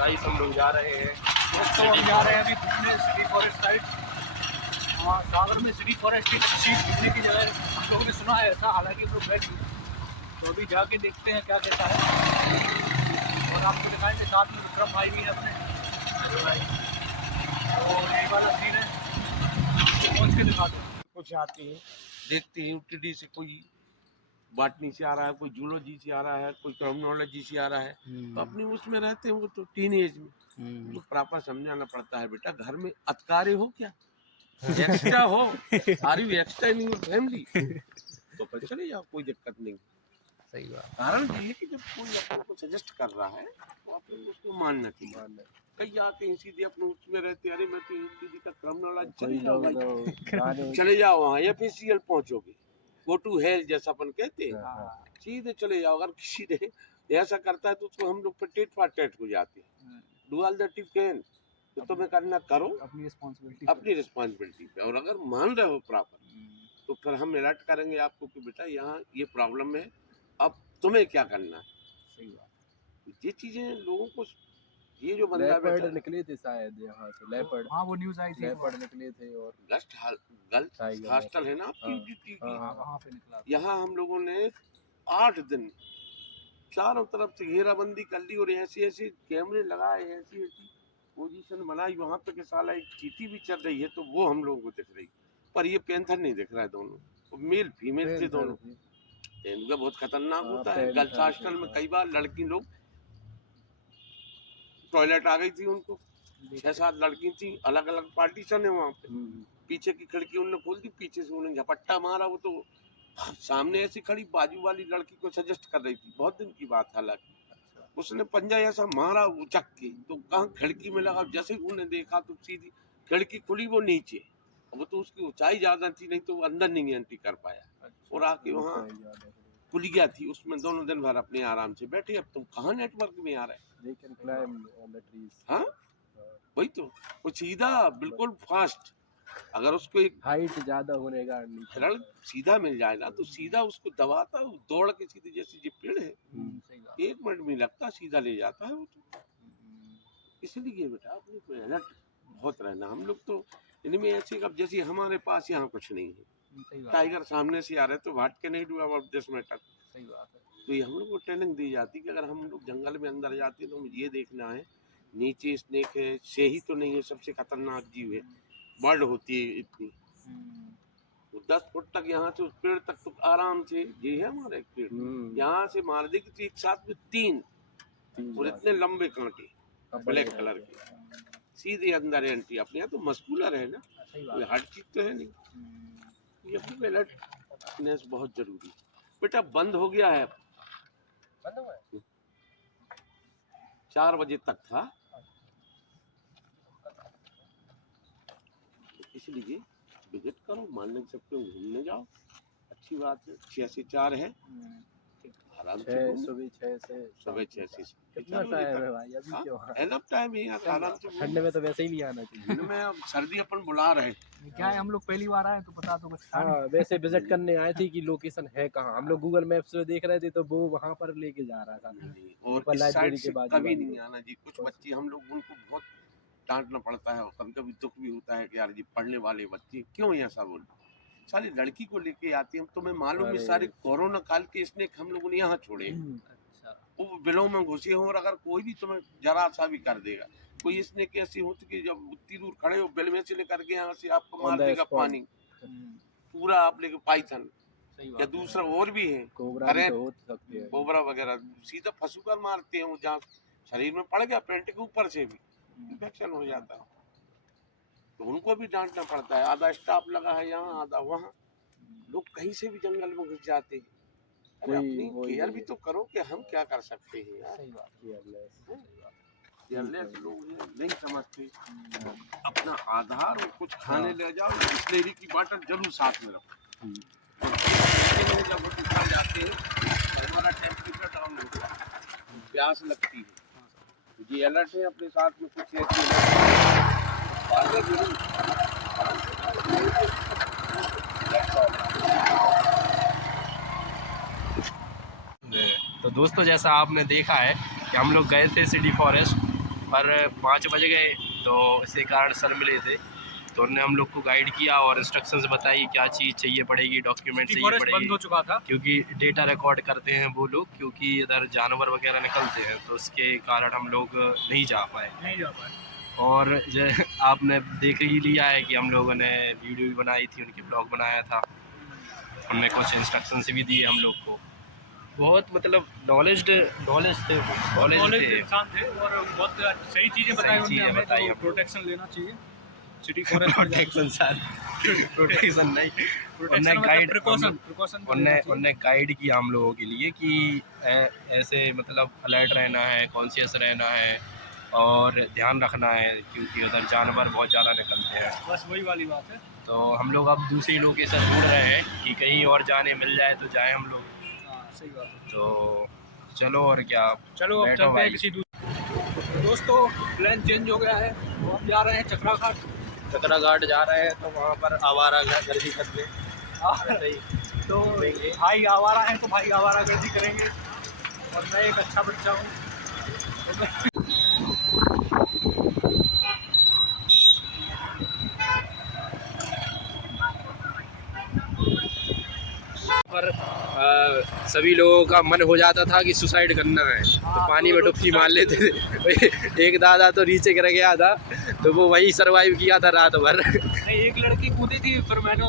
Guys हम लोग जा रहे हैं दोस्तों हम जा रहे हैं अभी घूमने सिटी फॉरेस्ट साइड। वहाँ सागर में सिटी फॉरेस्ट की चीज घूमने की जगह हम लोगों ने सुना है ऐसा, हालांकि हम लोग गए नहीं। तो अभी जाके देखते हैं क्या कैसा है और आपको दिखाएंगे। साथ में विक्रम भाई भी है अपने, तो यही वाला सीन है, पहुँच के दिखाते हैं। कुछ आते हैं देखते हैं टीडी से, कोई बॉटनी से आ रहा है, कोई जूलॉजी से आ रहा है, कोई क्रिमिनोलॉजी से आ रहा है। तो अपनी उसमें रहते हैं वो तो टीन एज में तो प्रॉपर समझाना पड़ता है, बेटा घर में अतकारे हो क्या, एक्स्ट्रा हो, are you extra in your family, तो फिर चले जाओ, कोई दिक्कत नहीं। सही बात। कारण ये है कि जब कोई अपने को सजेस्ट कर रहा है तो अपने उसको मानना चाहिए। कई आते हैं सीधे अपने उसमें रहते हैं, अरे मैं तो टीडी का क्रिमिनोलॉजी, चले जाओ भाई, चले जाओ वहाँ एफएसीएल पहुंचोगे, गो टू हेल जैसा अपन कहते हैं, सीधे चले जाओ। अगर किसी ने ऐसा करता है तो उसको हम लोग फिर टेट फॉर टेट हो जाते हैं, do all that you can, तो तुम्हें करना करो अपनी रिस्पॉन्सिबिलिटी पे। और अगर मान रहे हो प्रॉपर तो फिर हम अलर्ट करेंगे आपको कि बेटा यहाँ ये प्रॉब्लम है, अब तुम्हें क्या करना है। सही बात। ये चीजें लोगों को, ये जो बंदा लेपर्ड निकले थे शायद यहाँ से, लेपर्ड, हाँ वो न्यूज आई थी, लेपर्ड निकले थे। और गर्ल्स हॉस्टल है ना आपकी यूडीटी की, वहाँ पे निकला। यहाँ हम लोगों ने 8 दिन चारों तरफ से घेराबंदी कर ली और ऐसे ऐसे कैमरे लगाए, ऐसी ऐसी पोजीशन बनाई वहाँ पे कि साला एक चींटी भी चल रही है तो वो हम लोगों को दिख रही, पर ये पैंथर नहीं दिख रहा है। दोनों मेल फीमेल थे दोनों। इनका बहुत खतरनाक होता है। गर्ल्स हॉस्टल में कई बार लड़की लोग, टॉयलेट आ गई थी उनको, 6-7 लड़की थी, अलग अलग पार्टीशन है वहाँ पे, पीछे की खिड़की उन्होंने खोल दी, पीछे से उन्होंने झपट्टा मारा। वो तो सामने ऐसी खड़ी बाजू वाली लड़की को सजेस्ट कर रही थी, बहुत दिन की बात, हालांकि उसने पंजा ऐसा मारा उचक के, तो कहाँ खिड़की में लगा, जैसे उन्हें देखा तो सीधी खिड़की खुली, वो नीचे, वो तो उसकी ऊंचाई ज्यादा थी, नहीं तो वो अंदर नहीं एंट्री कर पाया। और आके वहाँ पुलिया थी, उसमें दोनों दिन भर अपने आराम से बैठे। अब तुम कहाँ नेटवर्क में आ रहे, हाँ वही तो, वो सीधा बिल्कुल फास्ट, अगर उसको एक हाइट ज्यादा होने का हिरण सीधा मिल जाए ना तो सीधा उसको दबाता, दौड़ के सीधे, जैसे ये पेड़ है 1 मिनट में लगता, सीधा ले जाता है वो तो। इसलिए बेटा अपने को अलर्ट बहुत रहना। हम लोग तो इनमें ऐसे, अब जैसे हमारे पास यहाँ कुछ नहीं है, टाइगर सामने से आ रहे तो भाट के नहीं डू अबाउट दिस मैटर। सही बात है। तो ये हम लोग को ट्रेनिंग दी जाती कि अगर हम लोग जंगल में अंदर जाते हैं तो हमें ये देखना है नीचे स्नेक है, शेही तो नहीं है, सबसे खतरनाक जीव है, बर्ड होती है इतनी, तो 10 फुट तक यहाँ से उस पेड़ तक तो आराम से, ये है हमारा एक पेड़, यहाँ से मार देगी तो एक साथ में 3 और इतने लंबे कांटे ब्लैक कलर के, सीधे अंदर एंट्री। अपने यहाँ तो मस्कुलर है ना, कोई हर चीज तो है नहीं। ये अपनी अलर्टनेस बहुत जरूरी है। बेटा बंद हो गया है, बंद हुआ है? 4 बजे तक था, इसलिए विजिट करो, मान नहीं सकते हो, घूमने जाओ, अच्छी बात है। 6 से 4 है, आराम से सुबह 6 से कितना टाइम है भाई अभी? क्यों एनफ टाइम है यार, आराम से। ठंडे में तो वैसे ही नहीं आना चाहिए। इनमें अब सर्दी अपन बुला रहे हैं, क्या है, हम लोग पहली बार आए तो बता दो कुछ। हाँ वैसे विजिट करने आए थे कि लोकेशन है कहाँ, हम लोग गूगल मैप्स में देख रहे थे तो वो वहाँ पर लेके जा रहा था। और इस साइड से कभी नहीं आना जी। कुछ बच्चे हम लोग उनको बहुत डांटना पड़ता है और कभी कभी दुख भी होता है कि यार जी पढ़ने वाले बच्चे क्यों ऐसा बोल, सारी लड़की को लेके आते हैं। तुम्हें मालूम है सारे कोरोना काल के स्नेक हम लोगों ने यहाँ छोड़े, वो बिलों में घुसे हो, और अगर कोई भी तुम्हें जरा सा भी कर देगा, कोई स्नेक ऐसी होती कि जब उतनी दूर खड़े हो बिल में से लेकर के यहाँ से आपको मार देगा पानी पूरा, आप लेके पाइथन या दूसरा और भी है कोबरा वगैरह, सीधा फंसूकर मारते हैं, जहाँ शरीर में पड़ गया पेंट के ऊपर से भी इन्फेक्शन हो जाता है, तो उनको भी डांटना पड़ता है। आधा स्टाफ लगा है यहाँ, आधा वहाँ, लोग कहीं से भी जंगल में घुस जाते हैं। अरे अपनी केयर भी तो करो कि हम क्या कर सकते हैं यार। सही बात, केयरलेस लोग नहीं समझते। अपना आधार और कुछ खाने ले जाओ, बिस्लेरी की बोतल जरूर साथ में रखो, और जब वो ऊपर जाते हैं हमारा टेम्परेचर डाउन हो गया, प्यास लगती है, ये अलर्ट है अपने साथ में कुछ ऐसी तो दोस्तों जैसा आपने देखा है कि हम लोग गए थे सिटी फॉरेस्ट, पर 5 बज गए तो इसी कारण सर मिले थे, तो उन्होंने हम लोग को गाइड किया और इंस्ट्रक्शंस बताई क्या चीज़ चाहिए पड़ेगी, डॉक्यूमेंट चाहिए फॉरेस्ट बंद पड़ेगी, हो चुका था क्योंकि डेटा रिकॉर्ड करते हैं वो लोग, क्योंकि इधर जानवर वगैरह निकलते हैं तो उसके कारण हम लोग नहीं जा पाए। और आपने देख ही लिया है कि हम लोगों ने वीडियो भी बनाई थी, उनकी ब्लॉग बनाया था, उनने कुछ इंस्ट्रक्शंस भी दिए हम लोग को। बहुत मतलब नॉलेज थे इंसान थे और बहुत सही चीज़ें बताई उन्होंने हमें, बताई जो हमको। प्रोटेक्शन लेना चाहिए सिटी फॉरेस्ट प्रोटेक्शन नहीं, उन्होंने गाइड उन्होंने गाइड किया हम लोगों के लिए कि ऐसे मतलब अलर्ट रहना है, कॉन्शियस रहना है और ध्यान रखना है, क्योंकि उधर जानवर बहुत ज़्यादा निकलते हैं। बस वही वाली बात है। तो हम लोग अब दूसरी लोकेशन ढूंढ रहे हैं कि कहीं और जाने मिल जाए तो जाए हम लोग। हाँ सही बात है। तो चलो और क्या, चलो अब बैठो चलते हैं भाई। किसी दोस्तों, प्लान चेंज हो गया है, तो हम जा रहे हैं चक्रा घाट जा रहे हैं, तो वहाँ पर आवारा गर्दी करते तो भाई आवारा हैं तो भाई आवारा गर्दी करेंगे, और मैं एक अच्छा बच्चा हूँ तो मैं पर सभी लोगों का मन हो जाता था कि सुसाइड करना है, तो पानी में डुबकी मार लेते थे। एक दादा तो नीचे गिर गया था, तो वो वही सरवाइव किया था रात भर। नहीं, एक लड़की कूदी थी, फिर मैंने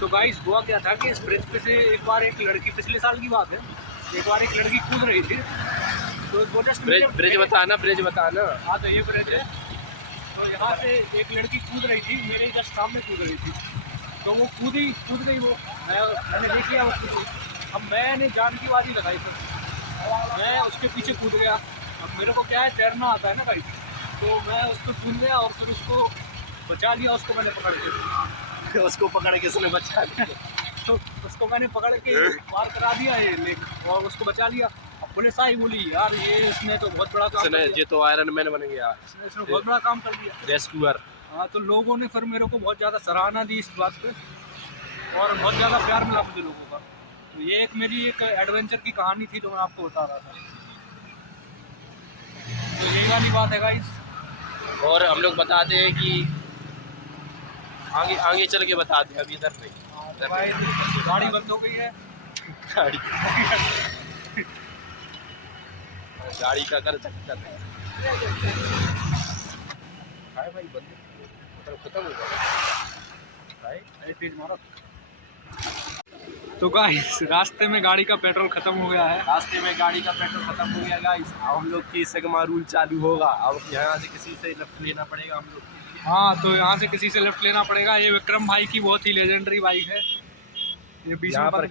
तो गाइस हुआ क्या था कि इस ब्रिज पे से एक बार एक लड़की, पिछले साल की बात है, एक बार एक लड़की कूद रही थी, तो वो जस्ट ब्रिज बताना। हाँ तो ये ब्रिज है, तो यहाँ से एक लड़की कूद रही थी, मेरे जस्ट सामने कूद रही थी, तो वो कूद गई वो, मैंने देख लिया वो कूदी। अब मैंने जान की बाजी लगाई, फिर मैं उसके पीछे कूद गया। अब मेरे को क्या है, तैरना आता है ना भाई, तो मैं उसको कूद गया और फिर उसको बचा लिया, उसको मैंने पकड़ के उसको पकड़ के उसने बचा लिया, तो उसको मैंने पकड़ के पार करा दिया है लेकिन, और उसको बचा लिया। अब पुलिस आई, बोली यार ये इसने तो बहुत बड़ा काम कर दिया, ये तो आयरन मैन बन गया, इसने बहुत बड़ा काम कर दिया, रेस्क्यूअर। हाँ तो लोगों ने फिर मेरे को बहुत ज़्यादा सराहना दी इस बात पे, और बहुत ज़्यादा प्यार मिला मुझे लोगों का। तो ये एक मेरी एक एडवेंचर की कहानी थी, जो मैं आपको बता रहा था। तो यही वाली बात है गाइस। और हम लोग बताते हैं कि आगे चल के बताते हैं, अभी इधर नहीं। गाड़ी बंद हो गई है, गाड़ी का कर चक्कर है भाई, बंद मतलब खत्म हो गया तेज मारो। तो गाइस रास्ते में गाड़ी का पेट्रोल खत्म हो गया है, रास्ते में गाड़ी का पेट्रोल खत्म हो गया गाइस। अब हम लोग की सिग्मा रूल चालू होगा, अब यहाँ से किसी से लेफ्ट लेना पड़ेगा हम लोग। हाँ तो यहाँ से किसी से लेफ्ट लेना पड़ेगा। ये विक्रम भाई की बहुत ही लेजेंडरी बाइक है, ये बीच यहाँ पर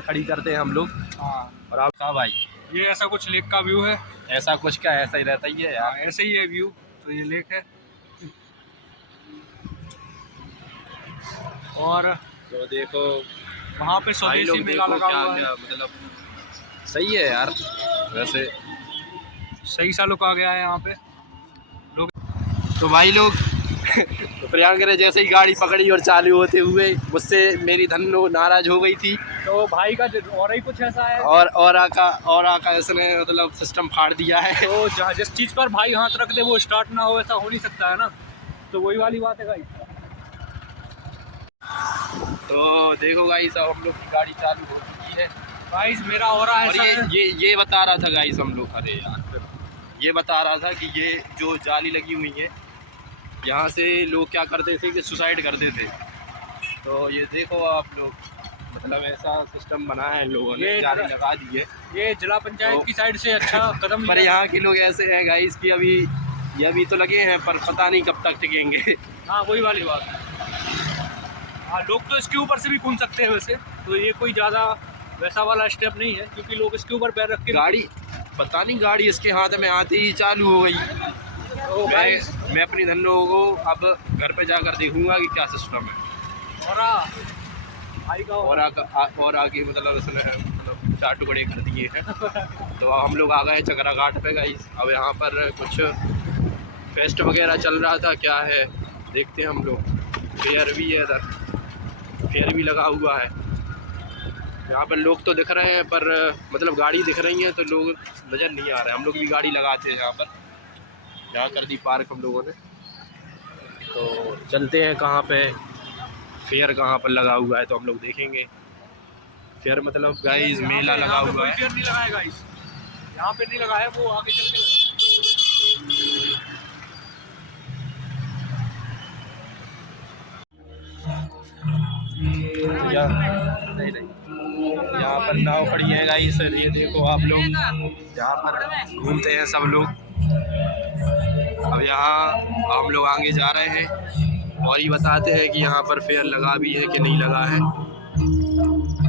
खड़ी करते हैं हम लोग। हाँ और आप कहाँ भाई, ये ऐसा कुछ लेक का व्यू है, ऐसा कुछ क्या, ऐसा ही रहता ही है यार, ऐसे ही है व्यू। तो ये लेक है, और तो देखो वहाँ पे स्वदेशी मेला लगा हुआ है, मतलब सही है यार, वैसे सही सा लुक आ गया है यहाँ पे लोग। तो भाई लोग तो प्रियांक ने जैसे ही गाड़ी पकड़ी और चालू होते हुए मुझसे मेरी धन्नो नाराज हो गई थी, तो भाई का और ही कुछ ऐसा है, और आका इसने मतलब सिस्टम फाड़ दिया है। तो जहाँ जिस चीज़ पर भाई हाथ रख दे वो स्टार्ट ना हो, ऐसा हो नहीं सकता है ना, तो वही वाली बात है भाई। तो देखो गाइस अब हम लोग की गाड़ी चालू हो चुकी है गाइस, मेरा हो रहा है और ये बता रहा था गाइस हम लोग, अरे यार ये बता रहा था कि ये जो जाली लगी हुई है यहाँ से लोग क्या करते थे कि सुसाइड करते थे, तो ये देखो आप लोग, मतलब ऐसा सिस्टम बना है लोगों ने, जाली लगा दी है। ये जिला पंचायत की साइड से अच्छा कदम पर यहाँ के लोग ऐसे हैं गाइस कि अभी तो लगे हैं पर पता नहीं कब तक टिकेंगे। हाँ वही वाली बात है। हाँ लोग तो इसके ऊपर से भी कूद सकते हैं वैसे, तो ये कोई ज़्यादा वैसा वाला स्टेप नहीं है, क्योंकि लोग इसके ऊपर पैर रख के गाड़ी पता नहीं, गाड़ी इसके हाथ में आते ही चालू हो गई। तो मैं अपनी धन्नो को अब घर पे जाकर देखूंगा कि क्या सिस्टम है, भाई का और आगे मतलब इसने मतलब 4 टुकड़े कर दिए हैं। तो हम लोग आ गए चकरा घाट पे गाइस। अब यहाँ पर कुछ फेस्ट वगैरह चल रहा था, क्या है देखते हैं हम लोग। फेयर भी है इधर, फेयर भी लगा हुआ है। यहाँ पर लोग तो दिख रहे हैं पर मतलब गाड़ी दिख रही है तो लोग नज़र नहीं आ रहे। हम लोग भी गाड़ी लगाते हैं यहाँ पर, यहाँ कर दी पार्क हम लोगों ने। तो चलते हैं कहाँ पे फेयर कहाँ पर लगा हुआ है तो हम लोग देखेंगे। फेयर मतलब गाइस मेला लगा हुआ है। फेयर नहीं लगा है गाइस, यहाँ पे नहीं लगा है, वो आगे चल के यहाँ पर नाव खड़ी है गाइस, ये देखो आप लोग यहाँ पर घूमते हैं सब लोग। अब यहाँ हम लोग आगे जा रहे हैं और ये बताते हैं कि यहाँ पर फेयर लगा भी है कि नहीं लगा है।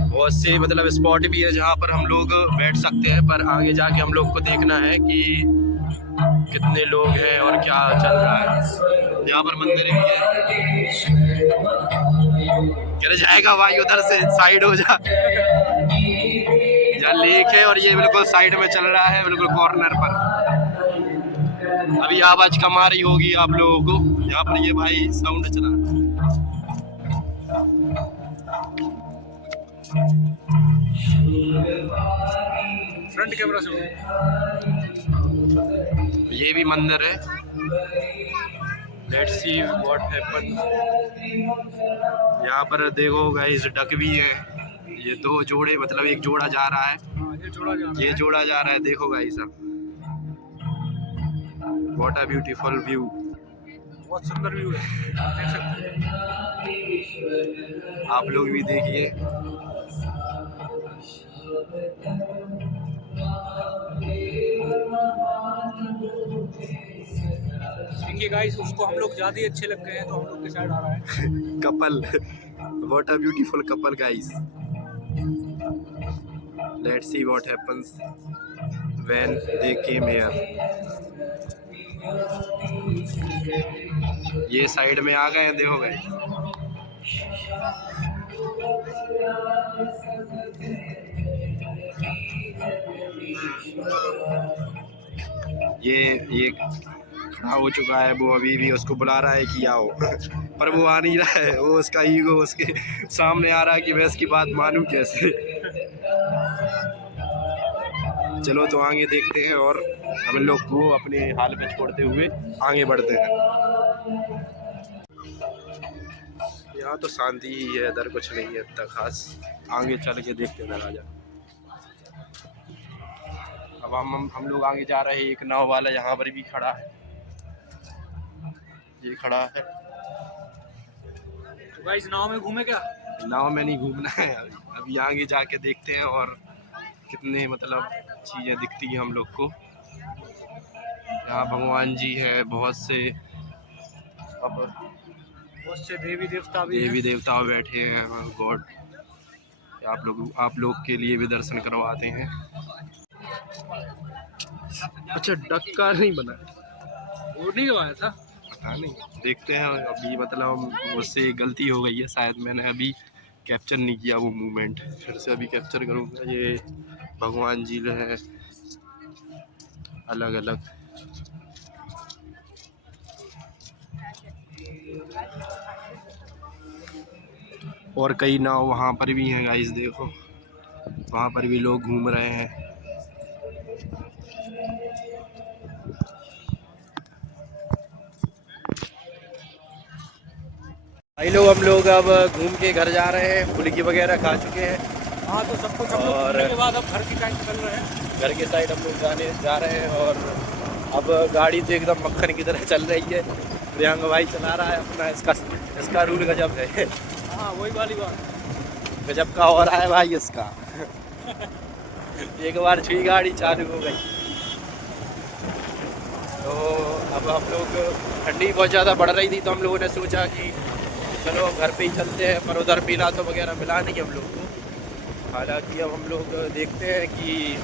बहुत से मतलब स्पॉट भी है जहाँ पर हम लोग बैठ सकते हैं, पर आगे जाके हम लोग को देखना है कि कितने लोग हैं और क्या चल रहा है। यहाँ पर मंदिर भी है। गिर जाएगा भाई, उधर से साइड हो जा। यहाँ लेक है और ये बिल्कुल साइड में चल रहा है, बिल्कुल कॉर्नर पर। अभी आवाज कम आ रही होगी आप लोगों को। यहाँ पर ये भाई साउंड चला रहा है। फ्रंट कैमरा से ये भी मंदिर है। Let's see what happen. यहाँ पर देखो गाइस डक भी है। ये दो जोड़े मतलब एक जोड़ा जा रहा है, ये जोड़ा जा रहा है। देखो guys what a beautiful view. बहुत सुंदर व्यू है, देख सकते हैं आप लोग भी देखिए। देखिए गाइस, उसको हम लोग ज्यादा ही अच्छे लग गए हैं तो हम लोग के साइड आ रहा है couple. What a beautiful couple guys. Let's see what happens when they came here. ये साइड में आ गए हैं, देखो गाइस। ये खड़ा हो चुका है, वो अभी भी उसको बुला रहा है कि आओ पर वो आ नहीं रहा है। वो उसका ईगो उसके सामने आ रहा है कि मैं इसकी बात मानूं कैसे। चलो तो आगे देखते हैं और हम लोग को अपने हाल पे छोड़ते हुए आगे बढ़ते हैं। यहाँ तो शांति ही है, इधर कुछ नहीं है इतना खास। आगे चल के देखते हैं राजा। अब हम लोग आगे जा रहे हैं। एक नाव वाला यहाँ पर भी खड़ा है, ये खड़ा है। तो गाइस नाव में घूमे क्या? नाव में नहीं घूमना है, अभी आगे जाके देखते हैं और कितने मतलब चीज़ें दिखती हैं हम लोग को। यहाँ भगवान जी है, बहुत से देवी देवता भी देवी देवता बैठे हैं। गॉड आप लोग के लिए भी दर्शन करवाते हैं। अच्छा डक का नहीं बना, वो नहीं लगाया था, पता नहीं, देखते हैं अभी। मतलब मुझसे गलती हो गई है शायद, मैंने अभी कैप्चर नहीं किया वो मूवमेंट। फिर से अभी कैप्चर करूँगा। ये भगवान जी है अलग अलग। और कई नाव वहाँ पर भी हैं गाइस, देखो वहाँ पर भी लोग घूम रहे हैं। भाई लोग हम लोग अब घूम के घर जा रहे हैं, फुल्की वगैरह खा चुके हैं। हाँ तो सब कुछ हम लोग घूमने के बाद अब घर की साइड चल रहे हैं। घर के साइड हम लोग जाने जा रहे हैं और अब गाड़ी तो एकदम मक्खन की तरह चल रही है। प्रियंक भाई चला रहा है अपना, इसका रूल गजब है। हाँ वही वाली बात, गजब का हो रहा है भाई इसका। एक बार छुई गाड़ी चालू हो गई। तो अब हम लोग, ठंडी बहुत ज़्यादा बढ़ रही थी तो हम लोगों ने सोचा कि चलो घर पे ही चलते हैं, पर उधर मिला तो वगैरह मिला नहीं हम लोग को। हालांकि अब हम लोग देखते हैं कि